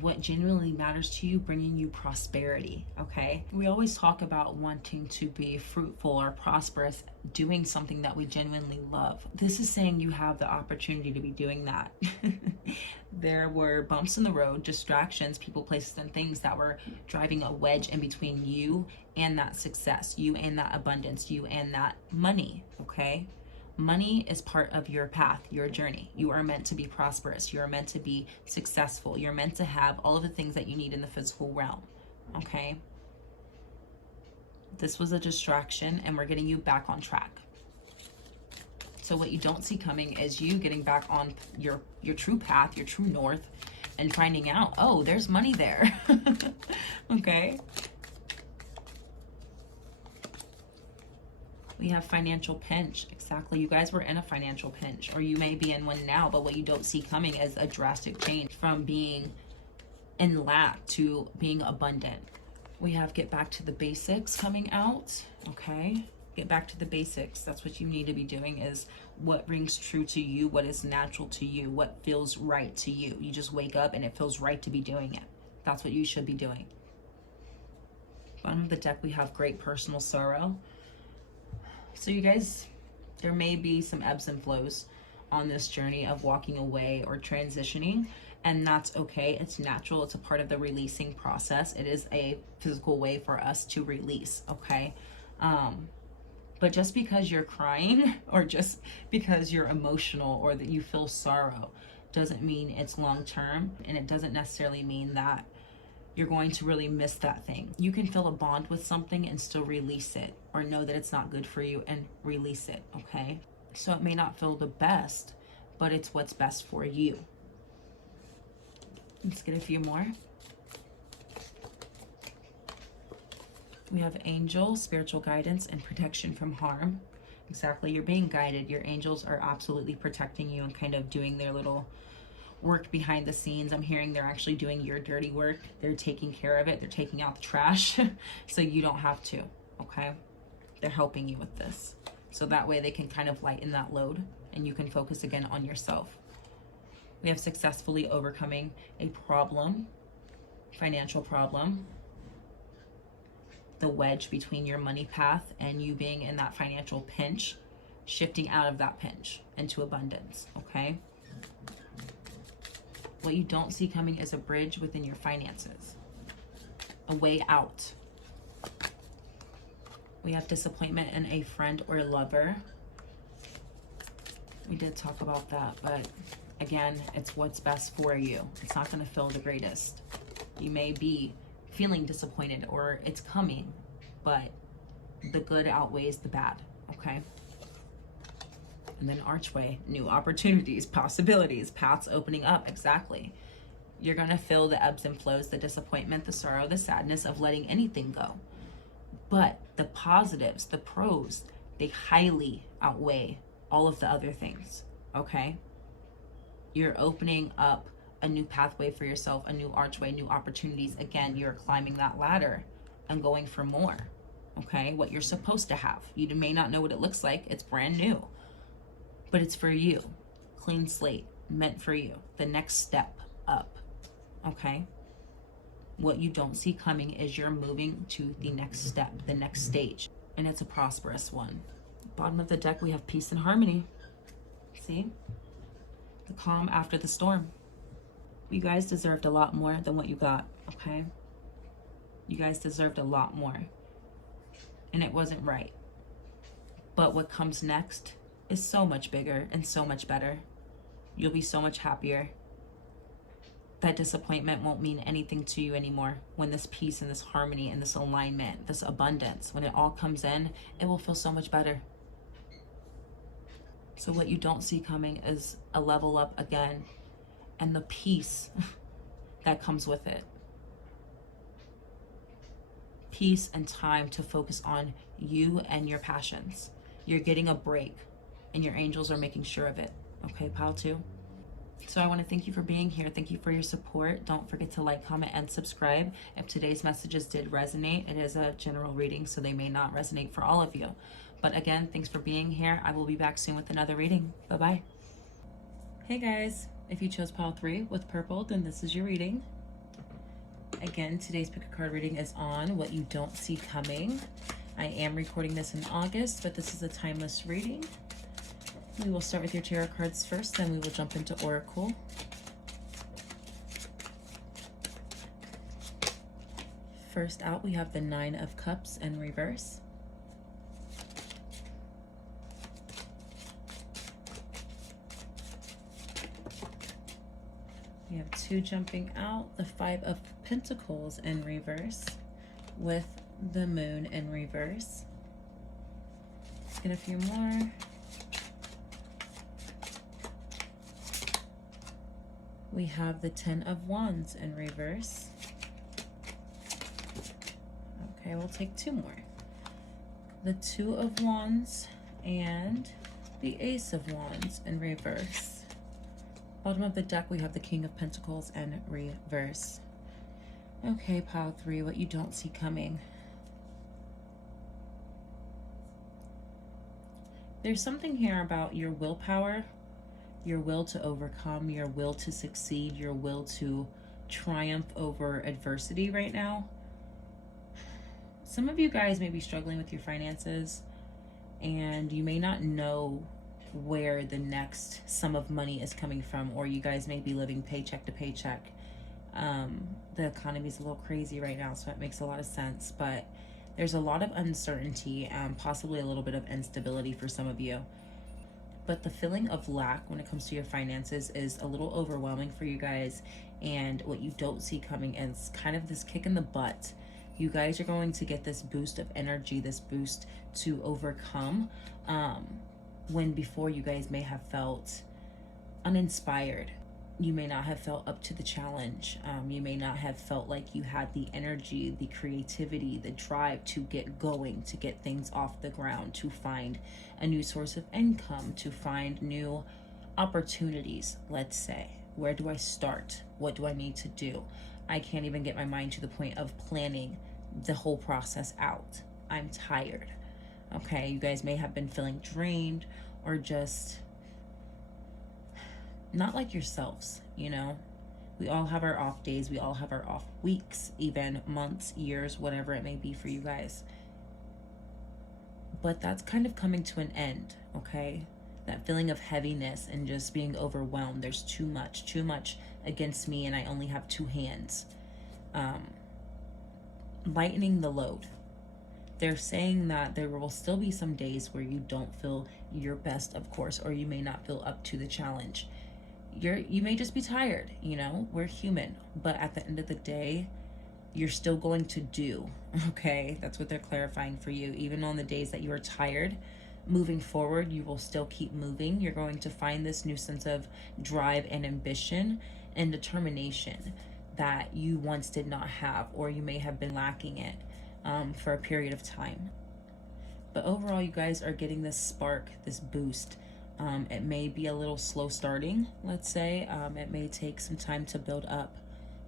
what genuinely matters to you, bringing you prosperity. Okay, we always talk about wanting to be fruitful or prosperous, doing something that we genuinely love. This is saying you have the opportunity to be doing that. There were bumps in the road, distractions, people, places, and things that were driving a wedge in between you and that success, you and that abundance, you and that money. Okay, money is part of your path, your journey. You are meant to be prosperous. You are meant to be successful. You're meant to have all of the things that you need in the physical realm. Okay? This was a distraction, and we're getting you back on track. So what you don't see coming is you getting back on your true path, your true north, and finding out, oh, there's money there. Okay? We have financial pinch. Exactly. You guys were in a financial pinch, or you may be in one now, but what you don't see coming is a drastic change from being in lack to being abundant. We have get back to the basics coming out. Okay. Get back to the basics. That's what you need to be doing, is what rings true to you, what is natural to you, what feels right to you. You just wake up and it feels right to be doing it. That's what you should be doing. Bottom of the deck, we have great personal sorrow. So you guys, there may be some ebbs and flows on this journey of walking away or transitioning, and that's okay. It's natural. It's a part of the releasing process. It is a physical way for us to release, okay? But just because you're crying or just because you're emotional or that you feel sorrow doesn't mean it's long-term, and it doesn't necessarily mean that you're going to really miss that thing. You can feel a bond with something and still release it, or know that it's not good for you and release it, okay? So it may not feel the best, but it's what's best for you. Let's get a few more. We have angel, spiritual guidance, and protection from harm. Exactly, you're being guided. Your angels are absolutely protecting you and kind of doing their little work behind the scenes. I'm hearing they're actually doing your dirty work. They're taking care of it. They're taking out the trash so you don't have to, okay? They're helping you with this. So that way they can kind of lighten that load and you can focus again on yourself. We have successfully overcoming a problem, financial problem, the wedge between your money path and you being in that financial pinch, shifting out of that pinch into abundance, okay? What you don't see coming is a bridge within your finances, a way out. We have disappointment in a friend or lover. We did talk about that, but again, it's what's best for you. It's not going to feel the greatest. You may be feeling disappointed or it's coming, but the good outweighs the bad, okay? And then archway, new opportunities, possibilities, paths opening up. Exactly. You're going to feel the ebbs and flows, the disappointment, the sorrow, the sadness of letting anything go. But the positives, the pros, they highly outweigh all of the other things, okay? You're opening up a new pathway for yourself, a new archway, new opportunities. Again, you're climbing that ladder and going for more, okay? What you're supposed to have. You may not know what it looks like. It's brand new. But it's for you. Clean slate, meant for you. The next step up, okay? What you don't see coming is you're moving to the next step, the next stage, and it's a prosperous one. Bottom of the deck, we have peace and harmony. See? The calm after the storm. You guys deserved a lot more than what you got, okay? You guys deserved a lot more, and it wasn't right. But what comes next is so much bigger and so much better. You'll be so much happier. That disappointment won't mean anything to you anymore. When this peace and this harmony and this alignment, this abundance, when it all comes in, it will feel so much better. So what you don't see coming is a level up again, and the peace that comes with it. Peace and time to focus on you and your passions. You're getting a break, and your angels are making sure of it. Okay, pile 2? So I want to thank you for being here. Thank you for your support. Don't forget to like, comment, and subscribe. If today's messages did resonate, it is a general reading, so they may not resonate for all of you. But again, thanks for being here. I will be back soon with another reading. Bye-bye. Hey guys, if you chose pile 3 with purple, then this is your reading. Again, today's pick a card reading is on what you don't see coming. I am recording this in August, but this is a timeless reading. We will start with your tarot cards first, then we will jump into Oracle. First out, we have the 9 of Cups in reverse. We have 2 jumping out, the 5 of Pentacles in reverse with the Moon in reverse. Let's get a few more. We have the 10 of Wands in reverse. Okay, we'll take 2 more. The 2 of Wands and the Ace of Wands in reverse. Bottom of the deck, we have the King of Pentacles in reverse. Okay, pile 3, what you don't see coming. There's something here about your willpower, your will to overcome, your will to succeed, your will to triumph over adversity right now. Some of you guys may be struggling with your finances, and you may not know where the next sum of money is coming from, or you guys may be living paycheck to paycheck. The economy is a little crazy right now, so it makes a lot of sense, but there's a lot of uncertainty, possibly a little bit of instability for some of you. But the feeling of lack when it comes to your finances is a little overwhelming for you guys, and what you don't see coming is kind of this kick in the butt. You guys are going to get this boost of energy, this boost to overcome, when before you guys may have felt uninspired. You may not have felt up to the challenge. You may not have felt like you had the energy, the creativity, the drive to get going, to get things off the ground, to find a new source of income, to find new opportunities, let's say. Where do I start? What do I need to do? I can't even get my mind to the point of planning the whole process out. I'm tired. Okay, you guys may have been feeling drained or just not like yourselves, you know? We all have our off days. We all have our off weeks, even months, years, whatever it may be for you guys. But that's kind of coming to an end, okay? That feeling of heaviness and just being overwhelmed. There's too much against me, and I only have 2 hands. Lightening the load. They're saying that there will still be some days where you don't feel your best, of course, or you may not feel up to the challenge. You may just be tired, you know? We're human, but at the end of the day, you're still going to do, okay? That's what they're clarifying for you. Even on the days that you are tired, moving forward, you will still keep moving. You're going to find this new sense of drive and ambition and determination that you once did not have, or you may have been lacking it for a period of time. But overall, you guys are getting this spark, this boost. It may be a little slow starting, let's say. It may take some time to build up.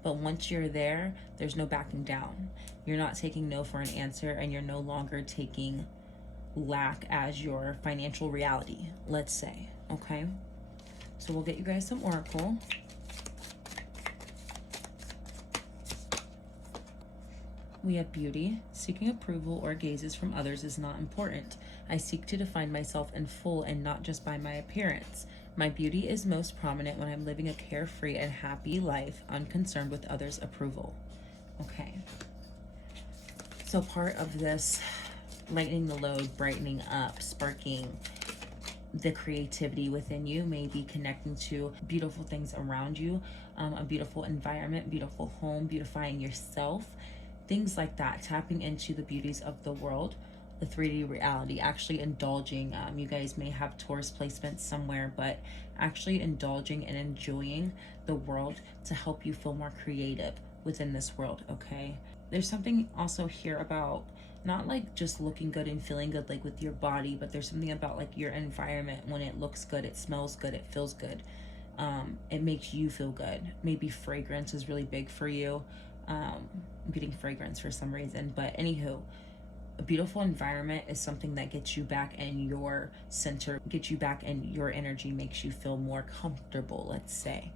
But once you're there, there's no backing down. You're not taking no for an answer, and you're no longer taking lack as your financial reality, let's say, okay? So we'll get you guys some Oracle. We have beauty. Seeking approval or gazes from others is not important. I seek to define myself in full and not just by my appearance. My beauty is most prominent when I'm living a carefree and happy life, unconcerned with others' approval. Okay. So part of this lightening the load, brightening up, sparking the creativity within you, maybe connecting to beautiful things around you, a beautiful environment, beautiful home, beautifying yourself, things like that, tapping into the beauties of the world, the 3D reality, actually indulging. You guys may have tourist placements somewhere, but actually indulging and enjoying the world to help you feel more creative within this world, okay? There's something also here about not like just looking good and feeling good like with your body, but there's something about like your environment. When it looks good, it smells good, it feels good, it makes you feel good. Maybe fragrance is really big for you. I'm getting fragrance for some reason, but anywho, a beautiful environment is something that gets you back in your center, gets you back in your energy, makes you feel more comfortable, let's say.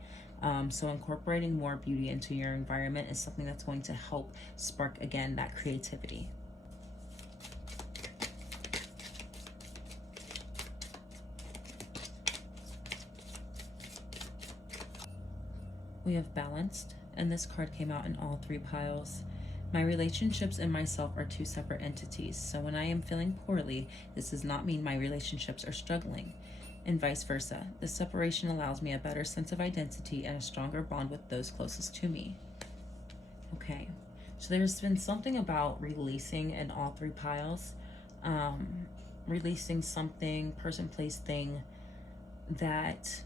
So incorporating more beauty into your environment is something that's going to help spark, again, that creativity. We have balanced, and this card came out in all 3 piles. My relationships and myself are 2 separate entities, so when I am feeling poorly, this does not mean my relationships are struggling, and vice versa. This separation allows me a better sense of identity and a stronger bond with those closest to me. Okay, so there's been something about releasing in all 3 piles, releasing something, person, place, thing that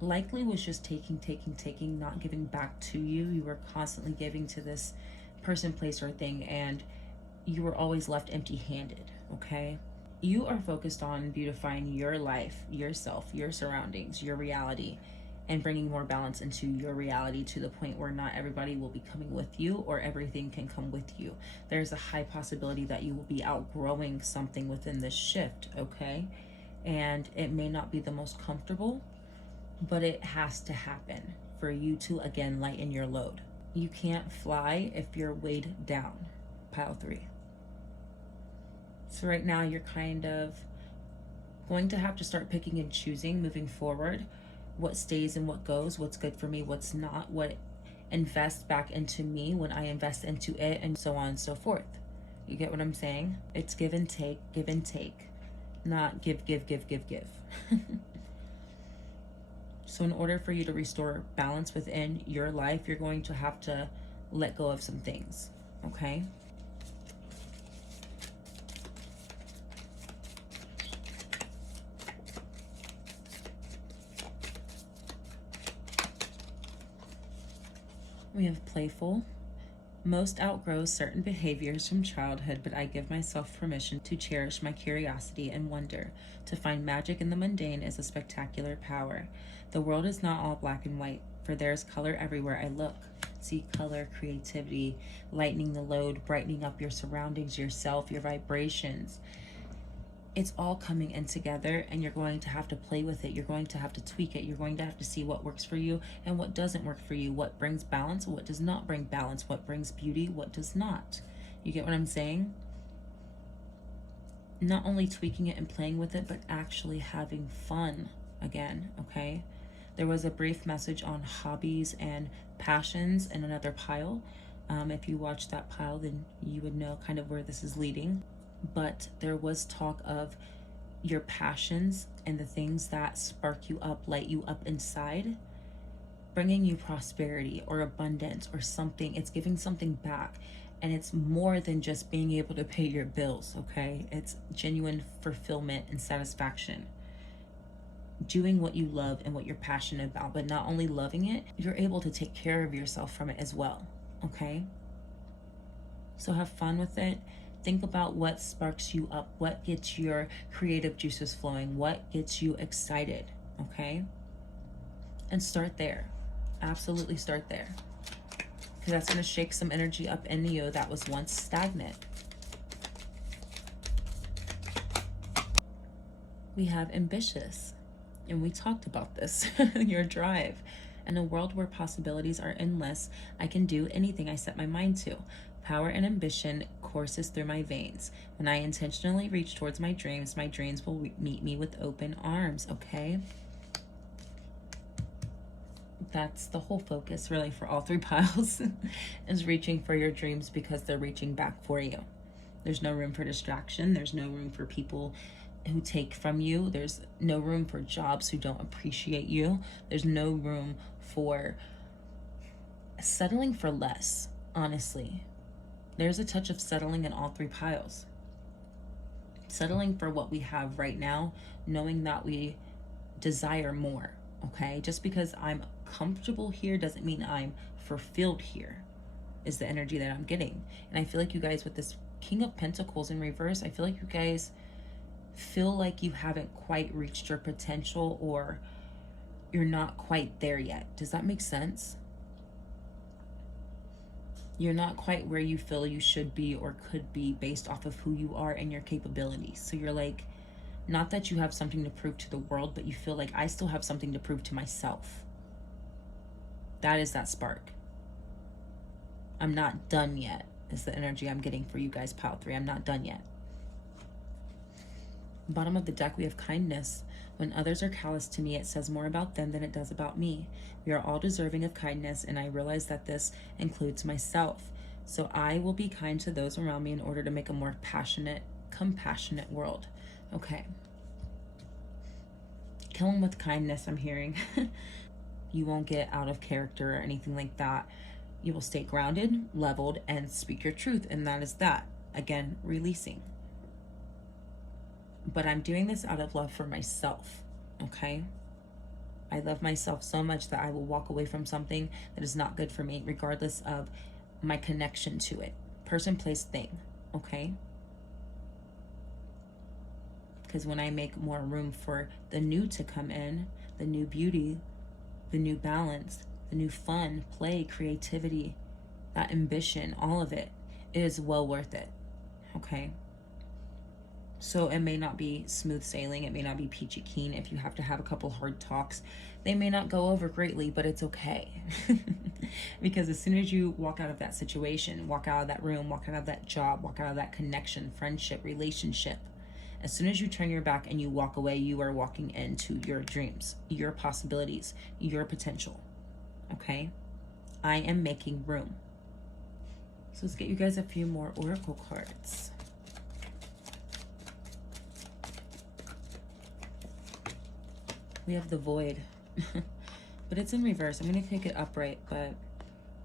likely was just taking, not giving back to you. You were constantly giving to this person, place, or thing, and you were always left empty-handed, okay? You are focused on beautifying your life, yourself, your surroundings, your reality, and bringing more balance into your reality to the point where not everybody will be coming with you or everything can come with you. There's a high possibility that you will be outgrowing something within this shift, okay? And it may not be the most comfortable, but it has to happen for you to, again, lighten your load. You can't fly if you're weighed down, pile 3. So right now you're kind of going to have to start picking and choosing moving forward what stays and what goes, what's good for me, what's not, what invests back into me when I invest into it, and so on and so forth. You get what I'm saying? It's give and take, not give. So in order for you to restore balance within your life, you're going to have to let go of some things, okay? We have playful. Most outgrows certain behaviors from childhood, but I give myself permission to cherish my curiosity and wonder. To find magic in the mundane is a spectacular power. The world is not all black and white, for there is color everywhere I look. See color, creativity, lightening the load, brightening up your surroundings, yourself, your vibrations. It's all coming in together, and you're going to have to play with it. You're going to have to tweak it. You're going to have to see what works for you and what doesn't work for you, what brings balance, what does not bring balance, what brings beauty, what does not. You get what I'm saying? Not only tweaking it and playing with it, but actually having fun again, okay? There was a brief message on hobbies and passions in another pile. If you watched that pile, then you would know kind of where this is leading. But there was talk of your passions and the things that spark you up, light you up inside, bringing you prosperity or abundance or something. It's giving something back, and it's more than just being able to pay your bills, okay? It's genuine fulfillment and satisfaction. Doing what you love and what you're passionate about, but not only loving it, you're able to take care of yourself from it as well, okay? So have fun with it. Think about what sparks you up, what gets your creative juices flowing, what gets you excited, okay? And start there. Absolutely start there. Because that's going to shake some energy up in you that was once stagnant. We have ambitious, and we talked about this, your drive. In a world where possibilities are endless, I can do anything I set my mind to. Power and ambition courses through my veins. When I intentionally reach towards my dreams will meet me with open arms, okay? That's the whole focus really for all 3 piles, is reaching for your dreams because they're reaching back for you, There's no room for distraction. There's no room for people who take from you. There's no room for jobs who don't appreciate you. There's no room for settling for less, honestly. There's a touch of settling in all 3 piles. Settling for what we have right now, knowing that we desire more, okay? Just because I'm comfortable here doesn't mean I'm fulfilled here, is the energy that I'm getting. And I feel like you guys, with this King of Pentacles in reverse, I feel like you guys feel like you haven't quite reached your potential, or you're not quite there yet. Does that make sense? You're not quite where you feel you should be or could be based off of who you are and your capabilities. So you're like, not that you have something to prove to the world, but you feel like, I still have something to prove to myself. That is that spark. I'm not done yet, is the energy I'm getting for you guys, pile 3. I'm not done yet. Bottom of the deck, we have kindness. When others are callous to me, it says more about them than it does about me. We are all deserving of kindness, and I realize that this includes myself. So I will be kind to those around me in order to make a more passionate, compassionate world. Okay. Kill them with kindness, I'm hearing. You won't get out of character or anything like that. You will stay grounded, leveled, and speak your truth, and that is that. Again, releasing. But I'm doing this out of love for myself, okay? I love myself so much that I will walk away from something that is not good for me, regardless of my connection to it. Person, place, thing, okay? Because when I make more room for the new to come in, the new beauty, the new balance, the new fun, play, creativity, that ambition, all of it, it is well worth it, okay? So it may not be smooth sailing. It may not be peachy keen. If you have to have a couple hard talks, they may not go over greatly, but it's okay. Because as soon as you walk out of that situation, walk out of that room, walk out of that job, walk out of that connection, friendship, relationship, as soon as you turn your back and you walk away, you are walking into your dreams, your possibilities, your potential, okay? I am making room. So let's get you guys a few more oracle cards. We have the void, but it's in reverse. I'm going to take it upright, but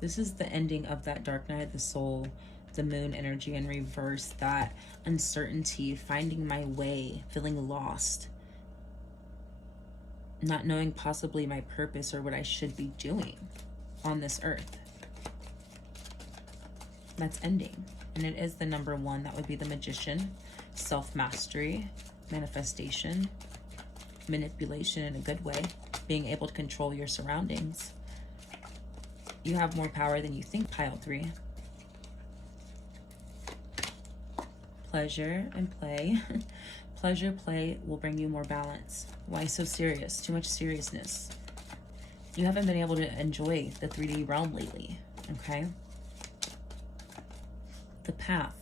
this is the ending of that dark night of the soul, the moon energy in reverse, that uncertainty, finding my way, feeling lost, not knowing possibly my purpose or what I should be doing on this earth. That's ending. And it is the number 1. That would be the Magician, self-mastery, manifestation, manipulation in a good way, being able to control your surroundings. You have more power than you think, pile 3. Pleasure and play. Pleasure, play will bring you more balance. Why so serious? Too much seriousness. You haven't been able to enjoy the 3D realm lately, okay? The path.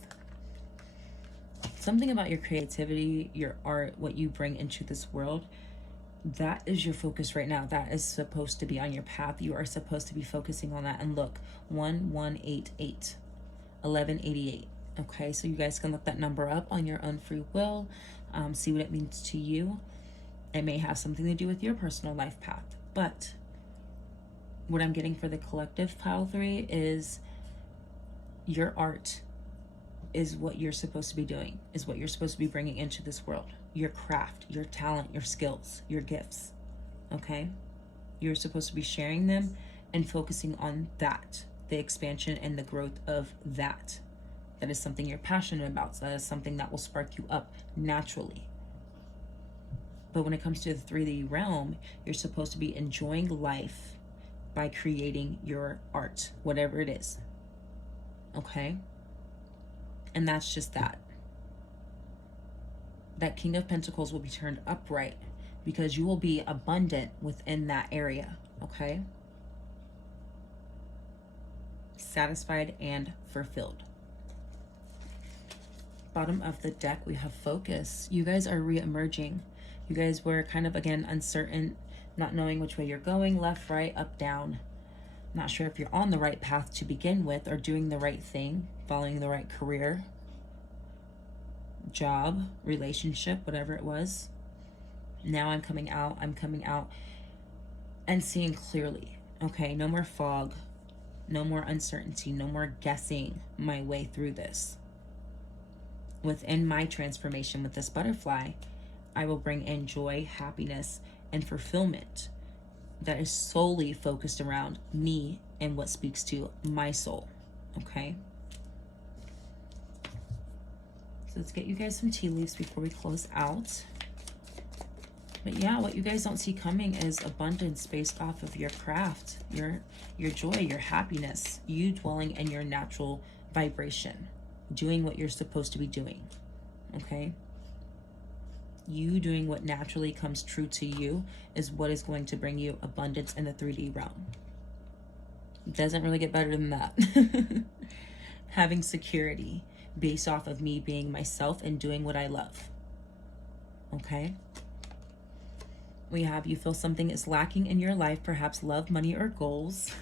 Something about your creativity, your art, what you bring into this world, that is your focus right now. That is supposed to be on your path. You are supposed to be focusing on that. And look, 1188, 1188. Okay, so you guys can look that number up on your own free will, see what it means to you. It may have something to do with your personal life path. But what I'm getting for the collective, pile 3, is your art is what you're supposed to be doing, is what you're supposed to be bringing into this world. Your craft, your talent, your skills, your gifts, okay? You're supposed to be sharing them and focusing on that, the expansion and the growth of that. That is something you're passionate about. So that is something that will spark you up naturally. But when it comes to the 3D realm, you're supposed to be enjoying life by creating your art, whatever it is, okay? And that's just that. That King of Pentacles will be turned upright because you will be abundant within that area, okay? Satisfied and fulfilled. Bottom of the deck, we have focus. You guys are re-emerging. You guys were kind of, again, uncertain, not knowing which way you're going, left, right, up, down. Not sure if you're on the right path to begin with or doing the right thing, following the right career. job, relationship, whatever it was. Now I'm coming out and seeing clearly. Okay, no more fog, no more uncertainty, no more guessing my way through this. Within my transformation with this butterfly, I will bring in joy, happiness, and fulfillment that is solely focused around me and what speaks to my soul. Okay? So let's get you guys some tea leaves before we close out. But yeah, what you guys don't see coming is abundance based off of your craft, your joy, your happiness, you dwelling in your natural vibration, doing what you're supposed to be doing. Okay? You doing what naturally comes true to you is what is going to bring you abundance in the 3D realm. It doesn't really get better than that. Having security based off of me being myself and doing what I love. Okay? We have, you feel something is lacking in your life, perhaps love, money, or goals.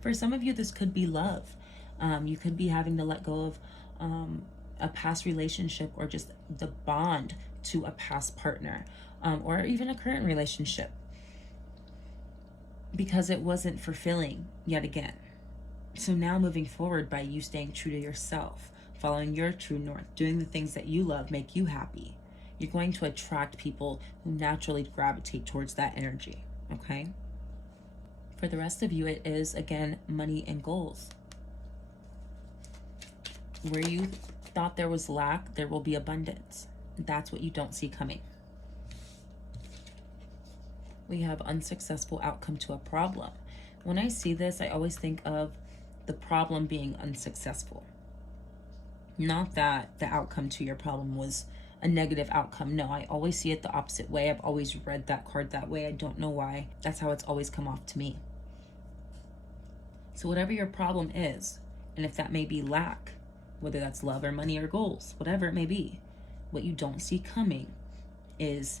For some of you, this could be love. You could be having to let go of a past relationship, or just the bond to a past partner, or even a current relationship, because it wasn't fulfilling yet again. So now moving forward, by you staying true to yourself, following your true north, doing the things that you love, make you happy, you're going to attract people who naturally gravitate towards that energy. Okay? For the rest of you, it is, again, money and goals. Where you thought there was lack, there will be abundance. That's what you don't see coming. We have unsuccessful outcome to a problem. When I see this, I always think of the problem being unsuccessful. Not that the outcome to your problem was a negative outcome. No, I always see it the opposite way. I've always read that card that way. I don't know why. That's how it's always come off to me. So whatever your problem is, and if that may be lack, whether that's love or money or goals, whatever it may be, what you don't see coming is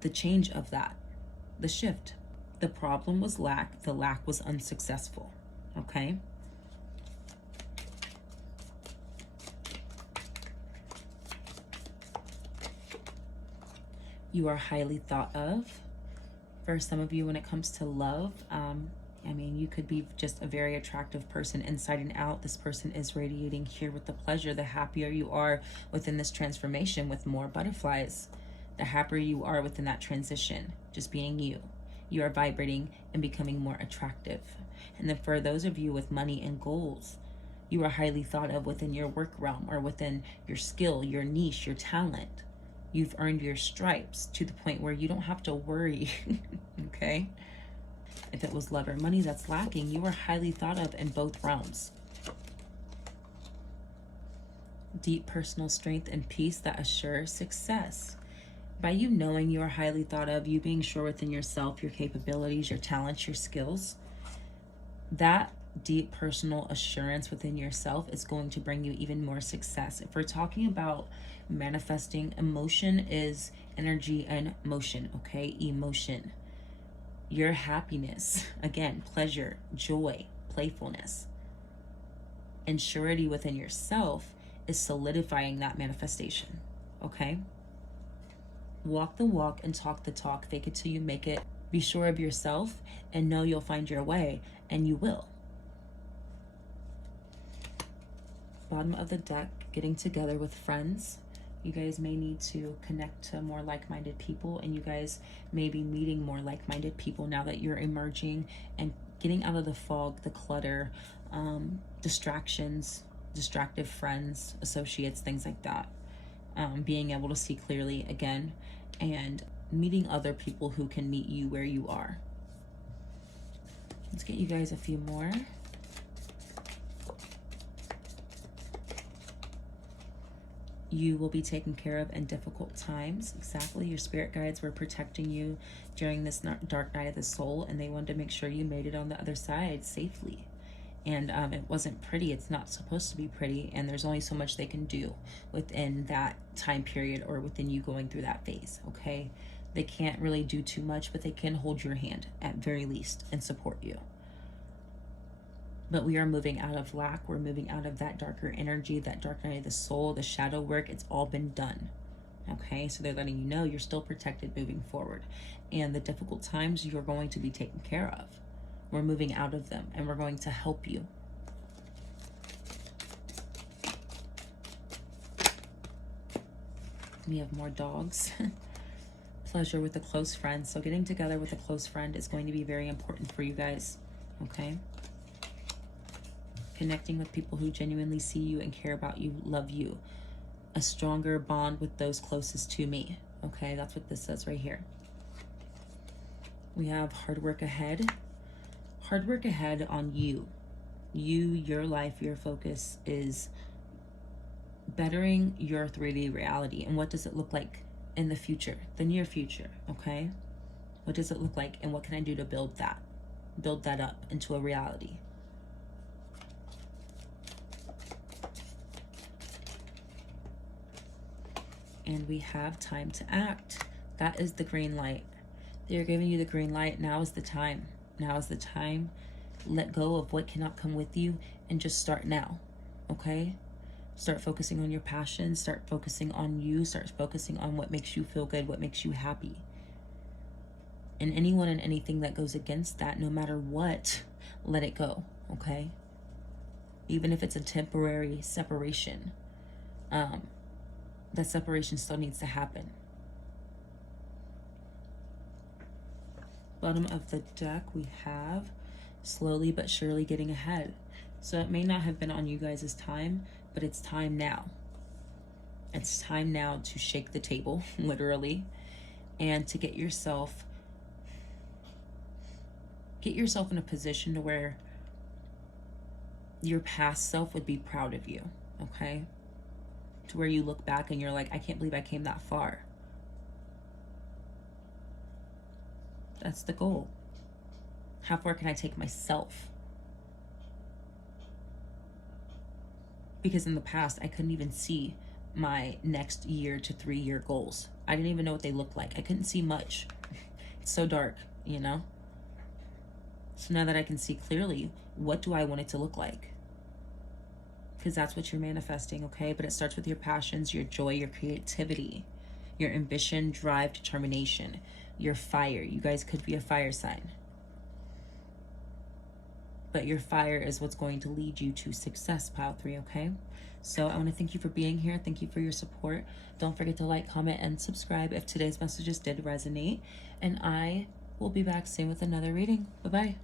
the change of that, the shift. The problem was lack, the lack was unsuccessful. Okay? You are highly thought of. For some of you, when it comes to love, I mean, you could be just a very attractive person inside and out. This person is radiating here with the pleasure. The happier you are within this transformation with more butterflies, the happier you are within that transition, just being you. You are vibrating and becoming more attractive. And then for those of you with money and goals, you are highly thought of within your work realm, or within your skill, your niche, your talent. You've earned your stripes to the point where you don't have to worry. Okay? If it was love or money that's lacking, you are highly thought of in both realms. Deep personal strength and peace that assure success. By you knowing you are highly thought of, you being sure within yourself, your capabilities, your talents, your skills, that deep personal assurance within yourself is going to bring you even more success. If we're talking about manifesting, emotion is energy and motion, okay? Emotion. Your happiness, again, pleasure, joy, playfulness, and surety within yourself is solidifying that manifestation, okay? Walk the walk and talk the talk. Fake it till you make it. Be sure of yourself and know you'll find your way, and you will. Bottom of the deck, getting together with friends. You guys may need to connect to more like-minded people, and you guys may be meeting more like-minded people now that you're emerging and getting out of the fog, the clutter, distractions, distractive friends, associates, things like that. Being able to see clearly again, and meeting other people who can meet you where you are. Let's get you guys a few more. You will be taken care of in difficult times. Exactly. Your spirit guides were protecting you during this dark night of the soul, and they wanted to make sure you made it on the other side safely. And it wasn't pretty. It's not supposed to be pretty, and there's only so much they can do within that time period, or within you going through that phase, okay? They can't really do too much, but they can hold your hand at very least and support you. But we are moving out of lack. We're moving out of that darker energy, that dark night of the soul, the shadow work. It's all been done. Okay, so they're letting you know you're still protected moving forward. And the difficult times you're going to be taken care of. We're moving out of them and we're going to help you. We have more dogs. Pleasure with a close friend. So getting together with a close friend is going to be very important for you guys. Okay. Connecting with people who genuinely see you and care about you, love you. A stronger bond with those closest to me. Okay, that's what this says right here. We have hard work ahead. Hard work ahead on you. You, your life, your focus is bettering your 3D reality. And what does it look like in the future, the near future? Okay, what does it look like and what can I do to build that up into a reality? And we have time to act. That is the green light. They're giving you the green light. Now is the time. Now is the time. Let go of what cannot come with you and just start now. Okay? Start focusing on your passion. Start focusing on you. Start focusing on what makes you feel good, what makes you happy. And anyone and anything that goes against that, no matter what, let it go. Okay? Even if it's a temporary separation. That separation still needs to happen. Bottom of the deck, we have slowly but surely getting ahead. So it may not have been on you guys' time, but it's time now. It's time now to shake the table, literally, and to get yourself in a position to where your past self would be proud of you, okay? To where you look back and you're like, I can't believe I came that far. That's the goal. How far can I take myself? Because in the past, I couldn't even see my next year to 3-year goals. I didn't even know what they looked like. I couldn't see much. It's so dark, you know? So now that I can see clearly, what do I want it to look like? Because that's what you're manifesting, okay? But it starts with your passions, your joy, your creativity, your ambition, drive, determination, your fire. You guys could be a fire sign. But your fire is what's going to lead you to success, pile 3, okay? So I want to thank you for being here. Thank you for your support. Don't forget to like, comment, and subscribe if today's messages did resonate. And I will be back soon with another reading. Bye-bye.